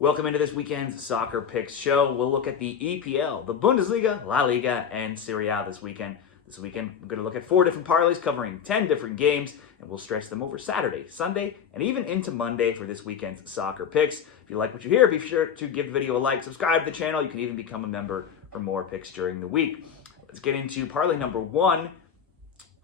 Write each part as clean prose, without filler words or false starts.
Welcome into this weekend's Soccer Picks show. We'll look at the EPL, the Bundesliga, La Liga, and Serie A this weekend. This weekend, we're going to look at 4 different parlays covering 10 different games, and we'll stretch them over Saturday, Sunday, and even into Monday for this weekend's Soccer Picks. If you like what you hear, be sure to give the video a like, subscribe to the channel. You can even become a member for more picks during the week. Let's get into parlay number 1.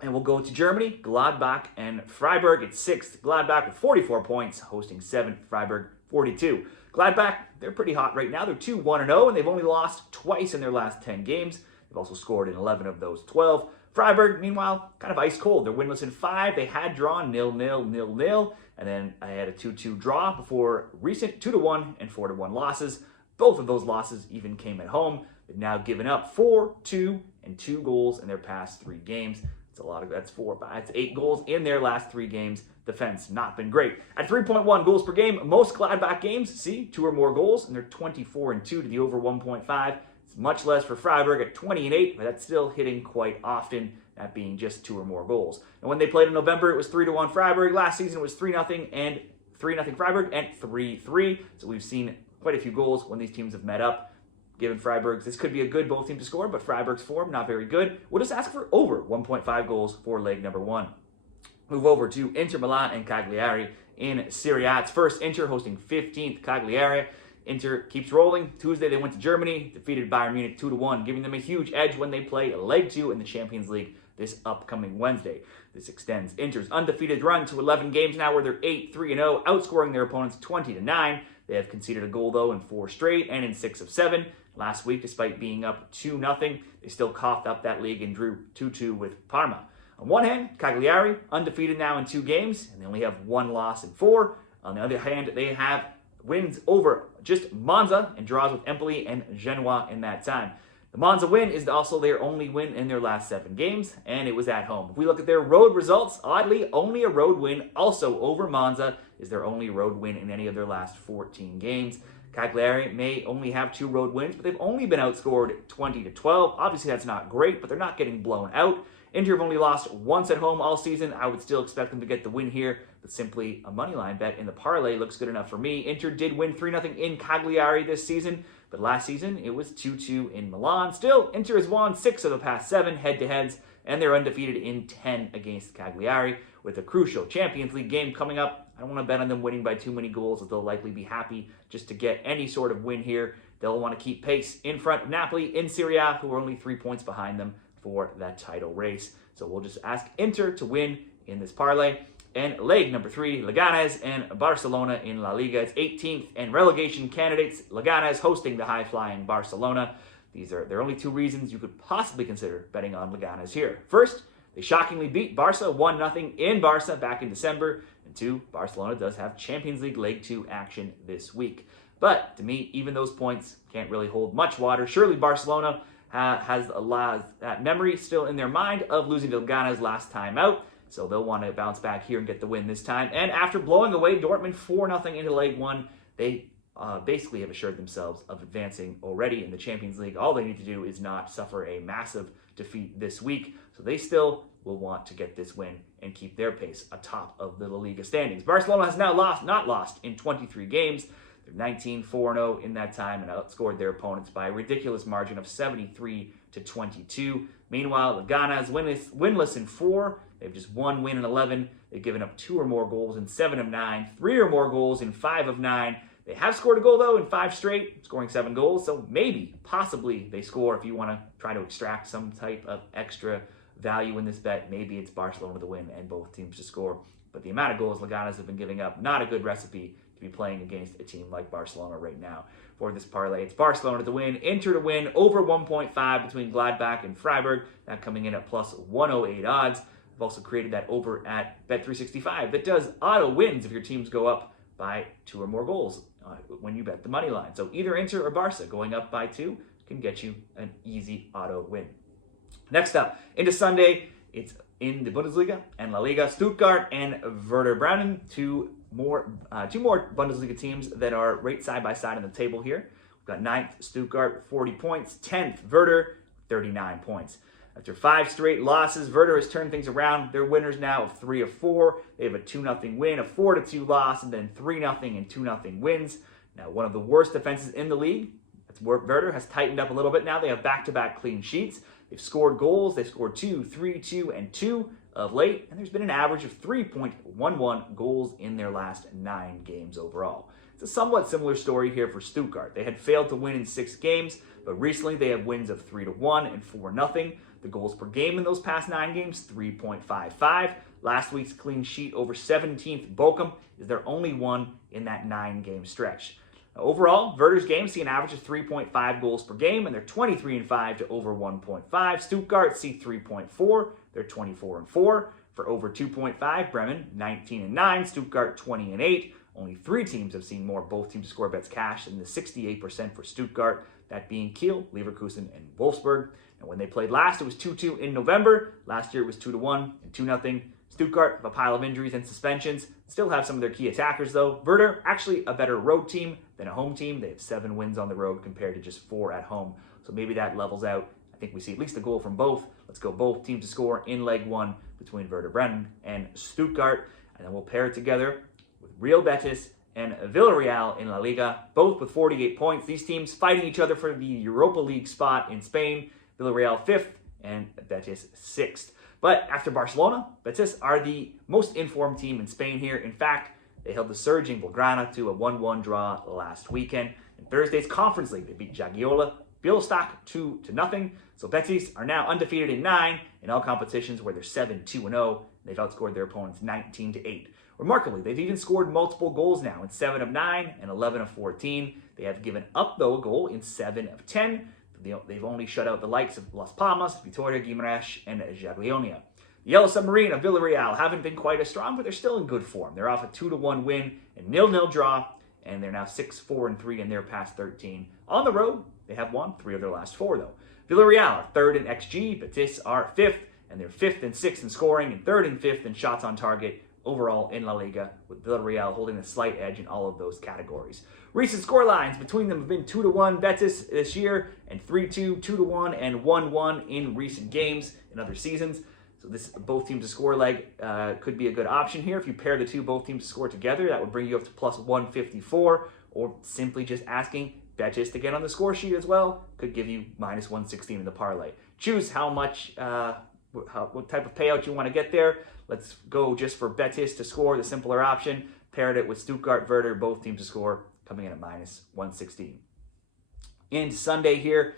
And we'll go to Germany, Gladbach, and Freiburg. It's 6th. Gladbach with 44 points, hosting 7th. Freiburg, 42. Gladbach, they're pretty hot right now. They're 2-1-0, and they've only lost twice in their last 10 games. They've also scored in 11 of those 12. Freiburg, meanwhile, kind of ice cold. They're winless in 5. They had drawn 0-0, 0-0, and then I had a 2-2 draw before recent 2-1 and 4-1 losses. Both of those losses even came at home. They've now given up 4, 2, and 2 goals in their past 3 games. That's 8 goals in their last 3 games. Defense not been great. At 3.1 goals per game, most Gladbach games see 2 or more goals, and they're 24-2 to the over 1.5. It's much less for Freiburg at 20-8, but that's still hitting quite often, that being just 2 or more goals. And when they played in November, it was 3-1 Freiburg. Last season, it was 3-0 and 3-0 Freiburg and 3-3. So we've seen quite a few goals when these teams have met up. Given Freiburg's, this could be a good both teams to score, but Freiburg's form, not very good. We'll just ask for over 1.5 goals for leg number 1. Move over to Inter Milan and Cagliari in Serie A. It's first Inter hosting 15th Cagliari. Inter keeps rolling. Tuesday they went to Germany, defeated Bayern Munich 2-1, giving them a huge edge when they play leg 2 in the Champions League this upcoming Wednesday. This extends Inter's undefeated run to 11 games now, where they're 8-3-0, outscoring their opponents 20-9. They have conceded a goal, though, in 4 straight and in 6 of 7. Last week, despite being up 2-0, they still coughed up that league and drew 2-2 with Parma. On one hand, Cagliari, undefeated now in 2 games, and they only have 1 loss in 4. On the other hand, they have wins over just Monza and draws with Empoli and Genoa in that time. The Monza win is also their only win in their last 7 games, and it was at home. If we look at their road results, oddly, only a road win, also over Monza, is their only road win in any of their last 14 games. Cagliari may only have 2 road wins, but they've only been outscored 20-12. Obviously, that's not great, but they're not getting blown out. Inter have only lost once at home all season. I would still expect them to get the win here, but simply a moneyline bet in the parlay looks good enough for me. Inter did win 3-0 in Cagliari this season, but last season it was 2-2 in Milan. Still, Inter has won 6 of the past 7 head-to-heads, and they're undefeated in 10 against Cagliari. With a crucial Champions League game coming up, I don't want to bet on them winning by too many goals, as they'll likely be happy just to get any sort of win here. They'll want to keep pace in front of Napoli in Serie A, who are only 3 points behind them for that title race. So we'll just ask Inter to win in this parlay. And leg number 3, Leganes and Barcelona in La Liga. It's 18th and relegation candidates. Leganes hosting the high-flying Barcelona. These are their only 2 reasons you could possibly consider betting on Leganes here. First, they shockingly beat Barca 1-0 in Barca back in December. And 2, Barcelona does have Champions League Leg 2 action this week. But to me, even those points can't really hold much water. Surely Barcelona has a lot of memory still in their mind of losing to Leganes last time out. So they'll want to bounce back here and get the win this time. And after blowing away Dortmund 4-0 into Leg 1, they basically have assured themselves of advancing already in the Champions League. All they need to do is not suffer a massive defeat this week. So they still will want to get this win and keep their pace atop of the La Liga standings. Barcelona has now not lost in 23 games. They're 19-4-0 in that time and outscored their opponents by a ridiculous margin of 73-22. Meanwhile, Leganes winless in 4. They have just 1 win in 11. They've given up 2 or more goals in 7 of 9, 3 or more goals in 5 of 9. They have scored a goal, though, in 5 straight, scoring 7 goals. So maybe, possibly, they score if you want to try to extract some type of extra value in this bet. Maybe it's Barcelona to win and both teams to score. But the amount of goals Leganes have been giving up, not a good recipe to be playing against a team like Barcelona right now. For this parlay, it's Barcelona to win, Inter to win, over 1.5 between Gladbach and Freiburg. That coming in at plus 108 odds. I've also created that over at Bet365 that does auto wins if your teams go up by 2 or more goals when you bet the money line. So either Inter or Barca going up by 2 can get you an easy auto win. Next up, into Sunday, it's in the Bundesliga and La Liga. Stuttgart and Werder Bremen, two more Bundesliga teams that are right side by side on the table here. We've got 9th Stuttgart, 40 points, 10th Werder, 39 points. After 5 straight losses, Werder has turned things around. They're winners now of 3 of 4. They have a 2-0 win, a 4-2 loss, and then 3-0 and 2-0 wins. Now, one of the worst defenses in the league, that's where Werder has tightened up a little bit now. They have back-to-back clean sheets. They've scored goals. They've scored 2, 3, 2, and 2 of late, and there's been an average of 3.11 goals in their last 9 games overall. It's a somewhat similar story here for Stuttgart. They had failed to win in 6 games, but recently they have wins of 3-1 and 4-0. The goals per game in those past 9 games, 3.55. Last week's clean sheet over 17th Bochum is their only one in that 9-game stretch. Now, overall, Werder's games see an average of 3.5 goals per game, and they're 23-5 to over 1.5. Stuttgart see 3.4. They're 24-4. For over 2.5, Bremen 19-9. Stuttgart 20-8. Only 3 teams have seen more both teams to score bets cash than the 68% for Stuttgart, that being Kiel, Leverkusen, and Wolfsburg. And when they played last, it was 2-2 in November. Last year it was 2-1 and 2-0. Stuttgart have a pile of injuries and suspensions. Still have some of their key attackers though. Werder, actually a better road team than a home team. They have 7 wins on the road compared to just 4 at home. So maybe that levels out. I think we see at least a goal from both. Let's go both teams to score in leg 1 between Werder Bremen and Stuttgart. And then we'll pair it together with Real Betis and Villarreal in La Liga, both with 48 points. These teams fighting each other for the Europa League spot in Spain. Villarreal 5th and Betis 6th. But after Barcelona, Betis are the most informed team in Spain here. In fact, they held the surging Blaugrana to a 1-1 draw last weekend. In Thursday's Conference League, they beat Jagiellonia Bielefeld 2-0. So Betis are now undefeated in 9 in all competitions where they're 7-2-0. They've outscored their opponents 19-8. Remarkably, they've even scored multiple goals now in 7 of 9 and 11 of 14. They have given up, though, a goal in 7 of 10. They've only shut out the likes of Las Palmas, Vitoria Guimaraes, and Jagiellonia. The Yellow Submarine of Villarreal haven't been quite as strong, but they're still in good form. They're off a 2-1 win and 0-0 draw, and they're now 6-4-3 in their past 13. On the road, they have won 3 of their last 4, though. Villarreal are 3rd in XG, Betis are 5th, and they're 5th and 6th in scoring, and 3rd and 5th in shots on target overall in La Liga, with Villarreal holding a slight edge in all of those categories. Recent score lines between them have been 2-1 Betis this year, and 3-2, 2-1, and 1-1 in recent games in other seasons. So this both teams to score leg could be a good option here. If you pair the both teams to score together, that would bring you up to plus 154, or simply just asking Betis to get on the score sheet as well could give you minus 116 in the parlay. Choose how much, what type of payout you want to get there. Let's go just for Betis to score, the simpler option. Paired it with Stuttgart, Werder, both teams to score, coming in at minus 116. Into Sunday here,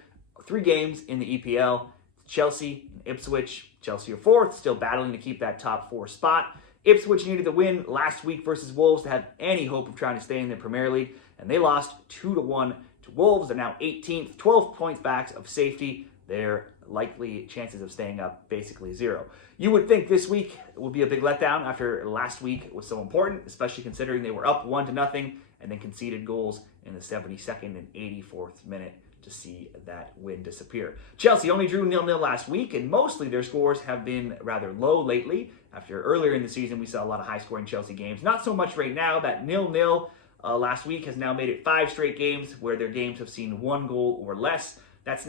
3 games in the EPL. Chelsea and Ipswich. Chelsea are 4th, still battling to keep that top 4 spot. Ipswich needed the win last week versus Wolves to have any hope of trying to stay in the Premier League, and they lost 2-1 to Wolves. They're now 18th, 12 points back of safety. Their likely chances of staying up basically 0. You would think this week would be a big letdown after last week was so important, especially considering they were up 1-0 and then conceded goals in the 72nd and 84th minute to see that win disappear. Chelsea only drew 0-0 last week, and mostly their scores have been rather low lately. After earlier in the season, we saw a lot of high-scoring Chelsea games. Not so much right now. That 0-0 last week has now made it 5 straight games where their games have seen 1 goal or less. That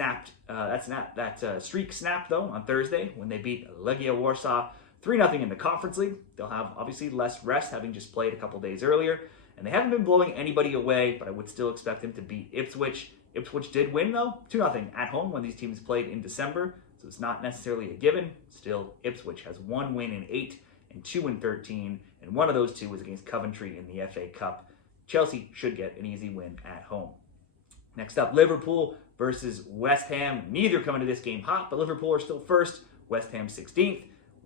streak snapped, though, on Thursday when they beat Legia Warsaw 3-0 in the Conference League. They'll have, obviously, less rest, having just played a couple days earlier. And they haven't been blowing anybody away, but I would still expect them to beat Ipswich. Ipswich did win, though, 2-0 at home when these teams played in December. So it's not necessarily a given. Still, Ipswich has 1 win in 8 and 2 in 13. And one of those 2 was against Coventry in the FA Cup. Chelsea should get an easy win at home. Next up, Liverpool versus West Ham. Neither coming to this game hot, but Liverpool are still 1st. West Ham 16th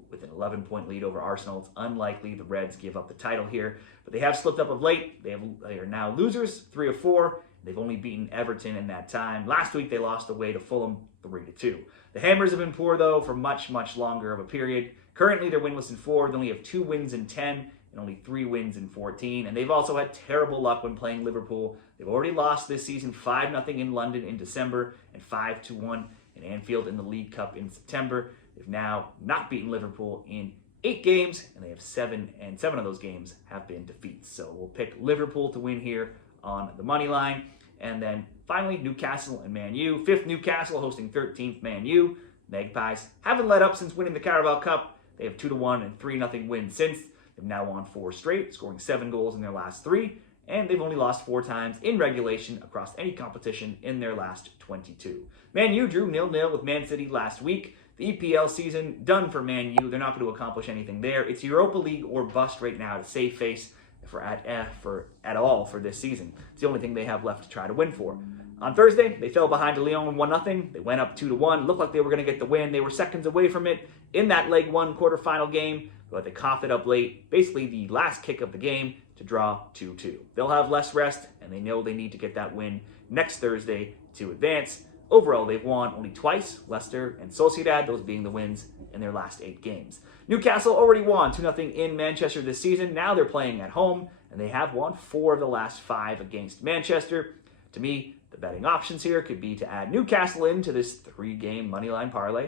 with an 11-point lead over Arsenal. It's unlikely the Reds give up the title here, but they have slipped up of late. They are now losers, 3 of 4. They've only beaten Everton in that time. Last week, they lost away to Fulham 3-2. The Hammers have been poor, though, for much, much longer of a period. Currently, they're winless in 4. They only have 2 wins in 10 and only 3 wins in 14. And they've also had terrible luck when playing Liverpool. They've already lost this season 5-0 in London in December and 5-1 in Anfield in the League Cup in September. They've now not beaten Liverpool in 8 games, and they have 7, and 7 of those games have been defeats. So we'll pick Liverpool to win here on the money line. And then finally, Newcastle and Man U. 5th Newcastle hosting 13th Man U. Magpies haven't let up since winning the Carabao Cup. They have 2-1 and 3-0 wins since. They've now won 4 straight, scoring 7 goals in their last 3. and they've only lost 4 times in regulation across any competition in their last 22. Man U drew 0-0 with Man City last week. The EPL season done for Man U. They're not going to accomplish anything there. It's Europa League or bust right now to save face at all for this season. It's the only thing they have left to try to win for. On Thursday, they fell behind to Lyon 1-0. They went up 2-1. Looked like they were going to get the win. They were seconds away from it in that Leg 1 quarterfinal game, but they coughed it up late, basically the last kick of the game, to draw 2-2. They'll have less rest, and they know they need to get that win next Thursday to advance. Overall, they've won only twice, Leicester and Sociedad, those being the wins in their last 8 games. Newcastle already won 2-0 in Manchester this season. Now they're playing at home, and they have won 4 of the last 5 against Manchester. To me, the betting options here could be to add Newcastle into this 3-game moneyline parlay.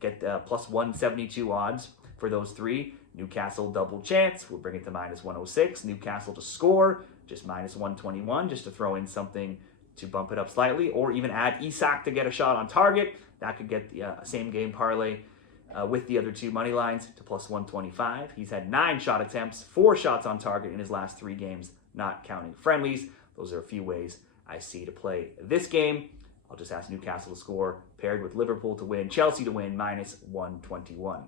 Get plus 172 odds for those 3. Newcastle double chance, we'll bring it to minus 106. Newcastle to score, just minus 121, just to throw in something to bump it up slightly, or even add Isak to get a shot on target. That could get the same game parlay with the other 2 money lines to plus 125. He's had 9 shot attempts, 4 shots on target in his last 3 games, not counting friendlies. Those are a few ways I see to play this game. I'll just ask Newcastle to score, paired with Liverpool to win, Chelsea to win, minus 121.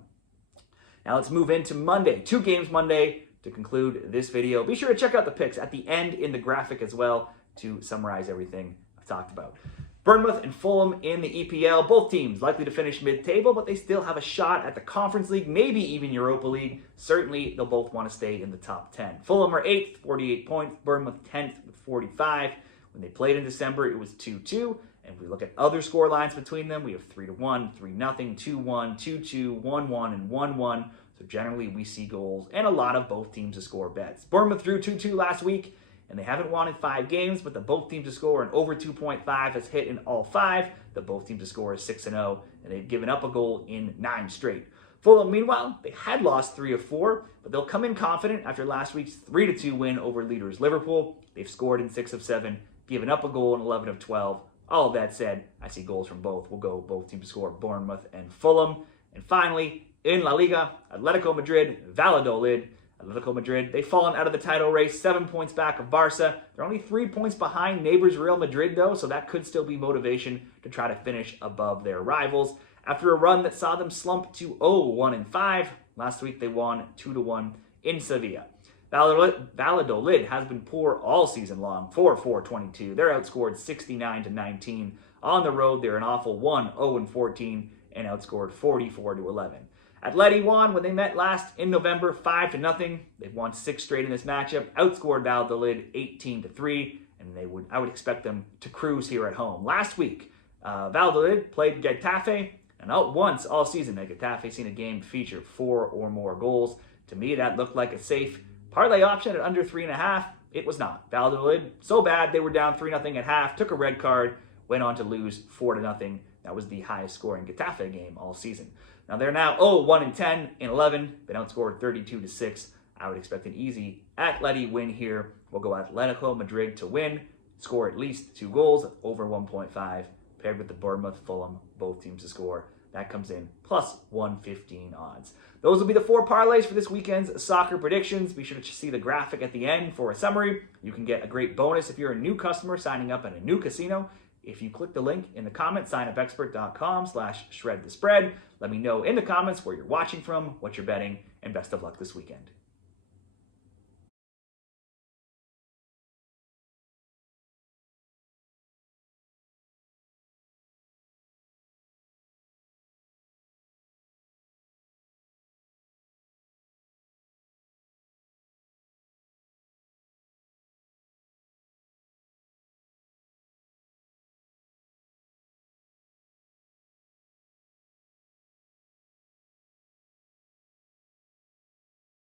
Now let's move into Monday. 2 games Monday to conclude this video. Be sure to check out the picks at the end in the graphic as well to summarize everything I've talked about. Bournemouth and Fulham in the EPL. Both teams likely to finish mid-table, but they still have a shot at the Conference League, maybe even Europa League. Certainly, they'll both want to stay in the top 10. Fulham are 8th, 48 points. Bournemouth 10th with 45. When they played in December, it was 2-2. And if we look at other score lines between them, we have 3-1, 3-0, 2-1, 2-2, 1-1, and 1-1. So generally, we see goals and a lot of both teams to score bets. Bournemouth drew 2-2 last week, and they haven't won in 5 games, but the both teams to score and over 2.5 has hit in all 5. The both teams to score is 6-0, and they've given up a goal in 9 straight. Fulham, meanwhile, they had lost 3 of 4, but they'll come in confident after last week's 3-2 win over leaders Liverpool. They've scored in 6 of 7, given up a goal in 11 of 12. All of that said, I see goals from both. We'll go both teams to score, Bournemouth and Fulham. And finally, in La Liga, Atletico Madrid, Valladolid. Atletico Madrid, they've fallen out of the title race, 7 points back of Barca. They're only 3 points behind neighbors Real Madrid, though, so that could still be motivation to try to finish above their rivals. After a run that saw them slump to 0-1-5, last week they won 2-1 in Sevilla. Valladolid has been poor all season long, 4-4-22. They're outscored 69-19. On the road, they're an awful 1-0-14 and outscored 44-11. Atleti won when they met last in November, 5-0. They've won 6 straight in this matchup, outscored Valladolid 18-3, and I would expect them to cruise here at home. Last week, Valladolid played Getafe, and out once all season, Getafe seen a game feature 4 or more goals. To me, that looked like a safe parlay option at under 3.5. It was not. Valladolid, so bad, they were down 3-0 at half, took a red card, went on to lose 4-0. That was the highest scoring Getafe game all season. Now they're now 0-1-10 in 11. Been outscored 32-6. I would expect an easy Atleti win here. We'll go Atletico Madrid to win, score at least 2 goals, over 1.5, paired with the Bournemouth, Fulham, both teams to score. That comes in plus 115 odds. Those will be the 4 parlays for this weekend's soccer predictions. Be sure to see the graphic at the end for a summary. You can get a great bonus if you're a new customer signing up at a new casino. If you click the link in the comments, signupexpert.com/shredthespread. Let me know in the comments where you're watching from, what you're betting, and best of luck this weekend.